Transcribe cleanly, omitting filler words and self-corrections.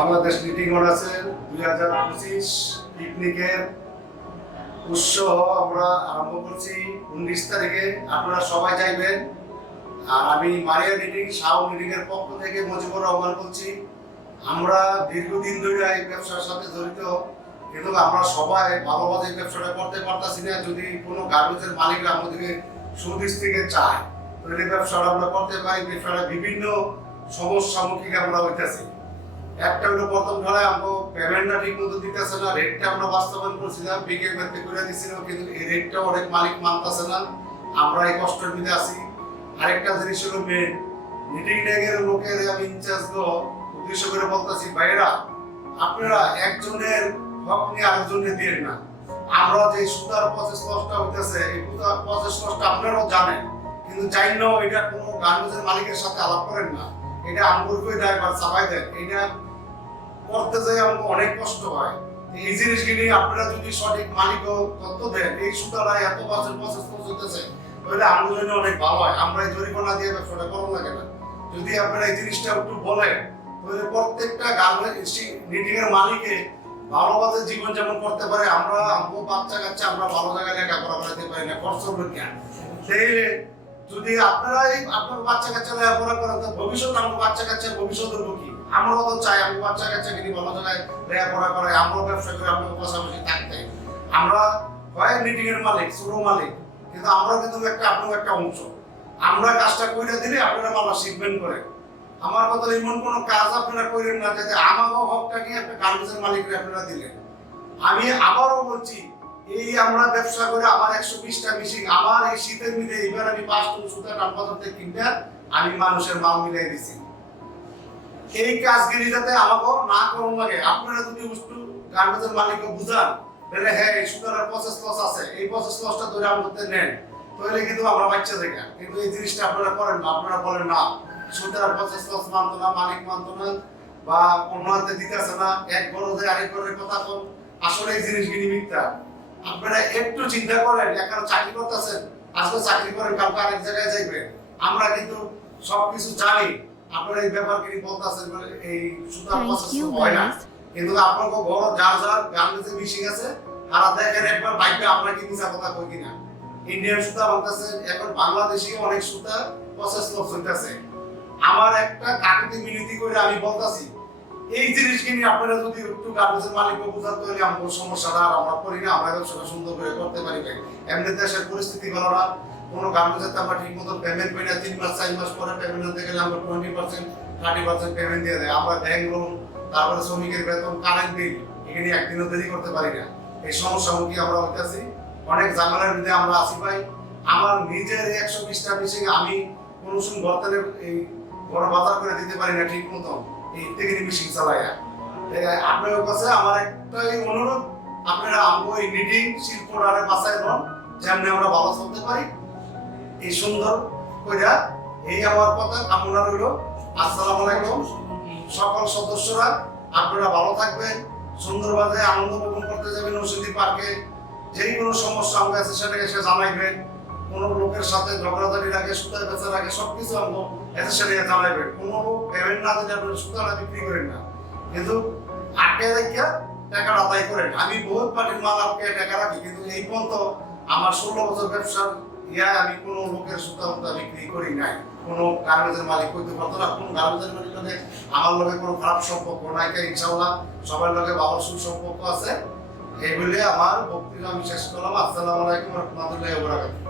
Bangladesh knitting অনার্সের 2025 পিকনিকের উৎসব আমরা আরম্ভ করছি 19 তারিখে। আপনারা সবাই যাইবেন। আর আমি মারিয়া নিটিং শাহ নিটিং এর পক্ষ থেকে মুজিবুর রহমান বলছি। আমরা দীর্ঘদিন ধরে এই ব্যবসার সাথে জড়িত, কিন্তু আমরা সবাই ভালোভাবে এই ব্যবসাটা করতে পারতাছি না। যদি কোনো গার্মেন্টসের মালিকরা আমাদেরকে সুদৃষ্টিকে চায় তাহলে ব্যবসাটা আমরা করতে পারি। ব্যবসাটা বিভিন্ন সমস্যার মুখে আমরা হইতেছি। একটা হলো প্রথম ধরে আমরা পেমেন্টটা ঠিক মতো দিতেছে না, রেটটা আমরা বাস্তবায়ন করছিলাম, বিকে করতে করে দিচ্ছিলাম, কিন্তু এই রেটটা অনেক মালিক মানতেছে না। আমরা এই কষ্টের মধ্যে আছি। আরেকটা জিনিস হলো মেন মিটিং ডেকের লোকের আমি ইনচার্জ উদ্দেশ্য করে বলতেছি, ভাইরা আপনারা একজনের হক নিয়ে আরেকজনের দিয়ে না। আমরা যে সুতার প্রসেস লসটা হইতেছে, এই সুতার প্রসেস লসটা আপনারাও জানেন, কিন্তু জানেন এটা কোনো গার্মেন্টসের মালিকের সাথে আলাপ করেন না। এটা আমগুলোকে দেয় বা চাপাই দেয়, এটা করতে যাই আমাকে অনেক কষ্ট হয়। এই জিনিসগুলি আপনারা যদি সঠিক মালিক তথ্য দেন, এই সুতারা এত বছর প্রসেস হইতেছে, তাহলে আমাদের জন্য অনেক ভালো হয়। আমরা এই জরিমানা দিয়ে ব্যবসাটা করা লাগে না। যদি আপনারা এই জিনিসটা একটু বলেন, তাহলে প্রত্যেকটা গার্মেন্টস নিটিং এর মালিকে ভালোভাবে জীবন যেমন করতে পারে। আমরা বাচ্চা কাচ্চা আমরা ভালো জায়গায় লেখাপড়া করাতে পারি না, খরচ বিজ্ঞান। তাইলে যদি আপনারাই আপনার বাচ্চা কাচ্চা লেখাপড়া করেন, তো ভবিষ্যৎ আমার বাচ্চা কাচ্চার ভবিষ্যৎ হবো কি? আমরাও তো চাই আমি বাচ্চা কাচ্চাকে নিয়ে ভালো জায়গায় লেখাপড়া করে, আমরাও ব্যবসা করে আপনার পাশাপাশি থাকতে। আমরা হয় নিটিং এর মালিক, ছোট মালিক, কিন্তু আমরা কিন্তু আপনার একটা অংশ। আমরা কাজটা করে দিলে আপনারা ভালো শিখবেন করে। আমার কথা এমন কোনো কাজ আপনারা করেন না যাতে আমার হকটা নিয়ে একটা গার্মেন্টসের মালিকরা আপনারা দিলেন। আমি আবারও বলছি, এই আমরা ব্যবসা করে আমার 120টা মেশিন, আমার এই শীতের মধ্যে এবার আমি 5 টন সুতা টানপাতার থেকে কিনতে আমি মানুষের মাল মিলাই দিছি। এই কাজগুলি যাতে আমাকে না করুন লাগে। আপনারা যদি একটু গার্মেন্টসের মালিককে বুঝান, তাহলে হ্যাঁ এই সুতার প্রসেস লস আছে, এই প্রসেস লসটা ধরে আমাদের নেন, তাহলে কিন্তু আমরা বাচ্চা দেখা। কিন্তু এই জিনিসটা আপনারা করেন না। আপনারা বলেন না সুতার প্রসেস লস মানতো না, মালিক মানতো না, বা অন্য হাতে দিতেছে না, এক গরজে আরেক গরের কথা কোন। আসলে এই জিনিসগুলি মিথ্যা। আপনারা একটু চিন্তা করেন, এখন চাকরি করতেছেন, আজকে চাকরি করেন, কালকে আরেক জায়গায় যাইবেন। আমরা কিন্তু সবকিছু জানি। আপনারা এই ব্যাপারগুলি বলতেছেন এই সুতার প্রসেস হয় না, কিন্তু আপনাকে বড় যার যার গার্মেন্টসে মিশিং আছে তারা দেখেন একবার বাইকে আমরা কি মিছা কথা কই কিনা। ইন্ডিয়ান সুতা বলতেছেন, এখন বাংলাদেশি অনেক সুতা প্রসেস লস হইতেছে। আমার একটা কাকুতি মিনতি করে আমি বলতাছি, এই জিনিসগুলি আপনারা যদি একটু গার্মেন্টসের মালিককে বোঝাতে হলে আমার সমস্যাটা আর আমরা করি না, আমরা ব্যবসাটা সুন্দর করে করতে পারি। এমনি দেশের পরিস্থিতি ভালো না, কোনো গার্মেন্টসে আমরা ঠিক মতো পেমেন্ট পাই না। 3 মাস 4 মাস পরে পেমেন্ট দিতে গেলে আমরা 20% 30% পেমেন্ট দিয়ে দেয়। আমরা ব্যাংক লোন, তারপরে শ্রমিকের বেতন, কারেন্ট বিল, এখানে একদিনও দেরি করতে পারি না। এই সমস্যা মুখে আমরা হইতেছি, অনেক ঝামেলার মধ্যে আমরা আসি ভাই। আমার নিজের 120টা মেশিন আমি কোনো সময় বর্তমানে এই বড় বাজার করে দিতে পারি না ঠিক মতো, এই থেকে মেশিন চালাইয়া। আপনাদের কাছে আমার একটাই অনুরোধ, আপনারা আমগো এই নিটিং শিল্পটারে বাঁচাই দেন, যেমনি আমরা ভালো চলতে পারি। এই সুন্দর কইরা এই আমার কথা কামনা রইল। আসসালামু আলাইকুম। সকল সদস্যরা আপনারা ভালো থাকবেন, সুন্দরভাবে আনন্দ উপভোগ করতে যাবেন ঔষধি পার্কে। যেই কোনো সমস্যা আমাকে আছে সেটাকে এসে জানাইবেন। কোনো লোকের সাথে ঝগড়াঝাটির আগে, সুতা বেচার আগে সবকিছু আমাকে এসে সেটাকে জানাইবেন। কোনো লোক পেমেন্ট না দিলে আপনারা সুতাটা বিক্রি করেন না, কিন্তু আটকে রেখে টাকা আদায় করেন। আমি বহুত পার্টির মাল আটকে টাকা রাখি, কিন্তু এই পর্যন্ত আমার 16 বছর ব্যবসার আমি কোনো লোকের সুতা বিক্রি করি নাই। কোনো গার্মেন্টসের মালিক করতে পারতো না। কোনো গার্মেন্টসের মালিক লগে আমার লগে কোনো খারাপ সম্পর্ক নাই। ইনশাআল্লাহ সবার লগে ভালো সুসম্পর্ক আছে। এই বলে আমার বক্তব্য আমি শেষ করলাম। আসসালামু আলাইকুম ওয়া রাহমাতুল্লাহি ওয়া বারাকাতুহু।